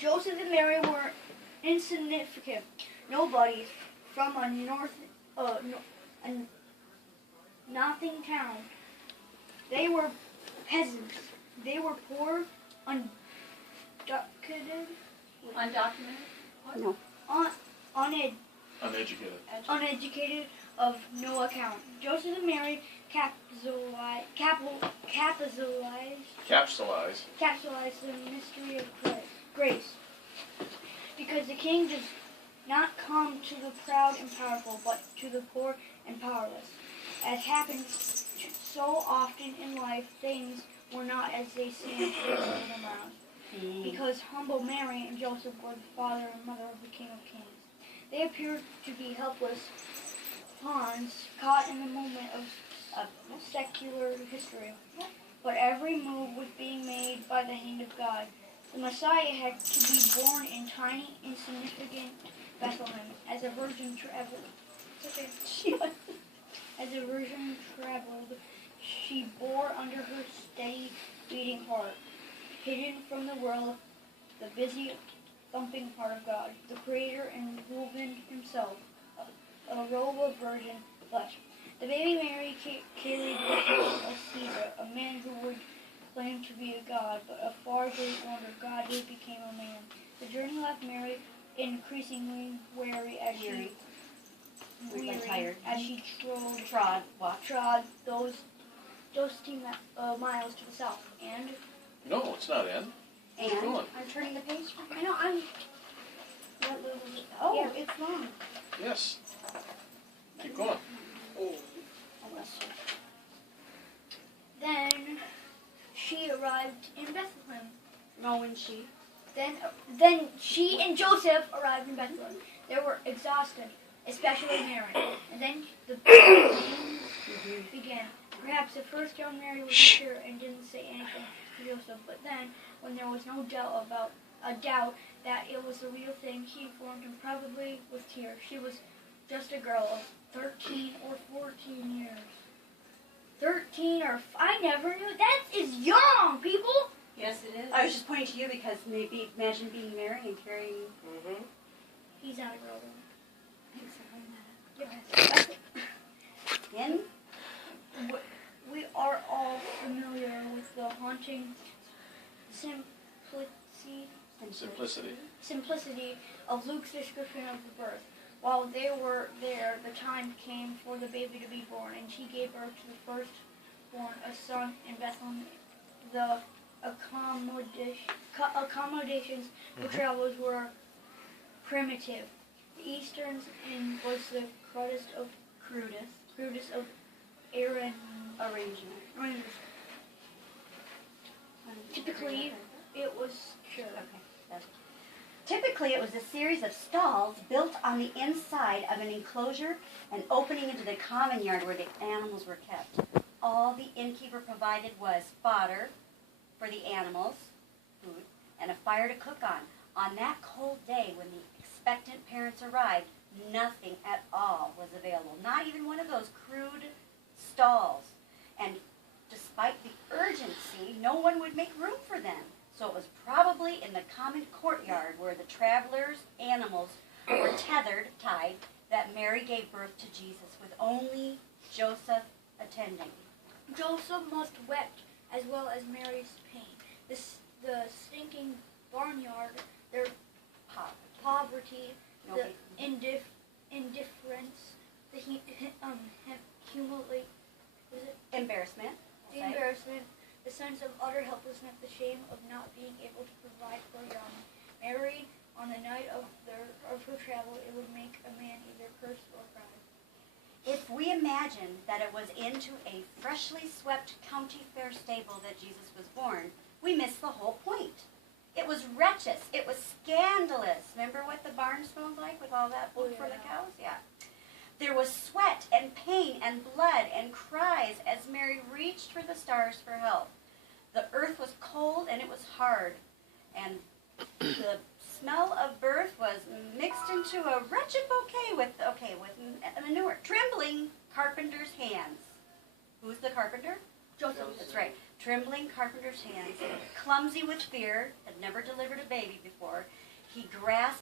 Joseph and Mary were insignificant nobodies from a nothing town. They were peasants. They were poor, Undocumented? No. Uneducated, of no account. Joseph and Mary capsulized the mystery of grace. Because the king does not come to the proud and powerful, but to the poor and powerless. As happens so often in life, things were not as they seemed to them around. Because humble Mary and Joseph were the father and mother of the King of Kings. They appeared to be helpless pawns caught in the moment of secular history. But every move was being made by the hand of God. The Messiah had to be born in tiny, insignificant Bethlehem. As a virgin traveled, she bore under her steady beating heart, hidden from the world, the busy thumping heart of God, the Creator enwoven himself, a robe of virgin flesh. The baby Mary carried with her a Caesar, a man who would claim to be a god, but a far great wonder, God who became a man. The journey left Mary increasingly weary as she trod those 2 miles to the south. And No, it's not in. Keep going. I'm turning the page. I know it's long. Yes. Keep going. Then she arrived in Bethlehem. Then she and Joseph arrived in Bethlehem. They were exhausted, especially Mary. And then the began. Perhaps at first young Mary was sure and didn't say anything to Joseph, but then, when there was no doubt that it was the real thing, she informed him, probably with tears. She was just a girl of 13 or 14 years. 13 or... I never knew. That is young, people! Yes, it is. I was just pointing to you because maybe imagine being Mary and carrying... Mm-hmm. He's not a girl, Thanks for though. that. In? We are all familiar with the haunting simplicity of Luke's description of the birth. While they were there, the time came for the baby to be born, and she gave birth to the firstborn, a son in Bethlehem. The accommodations for travelers were primitive. The Eastern Inn was the crudest of arrangements. Typically, it was Typically, it was a series of stalls built on the inside of an enclosure and opening into the common yard where the animals were kept. All the innkeeper provided was fodder for the animals, food, and a fire to cook on. On that cold day when the expectant parents arrived, nothing at all was available, not even one of those crude stalls. And despite the urgency, no one would make room for them. So it was probably in the common courtyard where the travelers' animals were tied, that Mary gave birth to Jesus, with only Joseph attending. Joseph must wept as well as Mary's pain. The stinking barnyard, their poverty, the indifference, the Embarrassment. The embarrassment, the sense of utter helplessness, the shame of not being able to provide for young Mary on the night of her travel. It would make a man either curse or cry. If we imagine that it was into a freshly swept county fair stable that Jesus was born, we miss the whole point. It was wretched. It was scandalous. Remember what the barn smelled like with all that food for the cows? Yeah. There was sweat and pain and blood and cries as Mary reached for the stars for help. The earth was cold and it was hard, and the smell of birth was mixed into a wretched bouquet with manure. Trembling carpenter's hands. Who's the carpenter? Joseph. That's right. trembling carpenter's hands, clumsy with fear, had never delivered a baby before, he grasped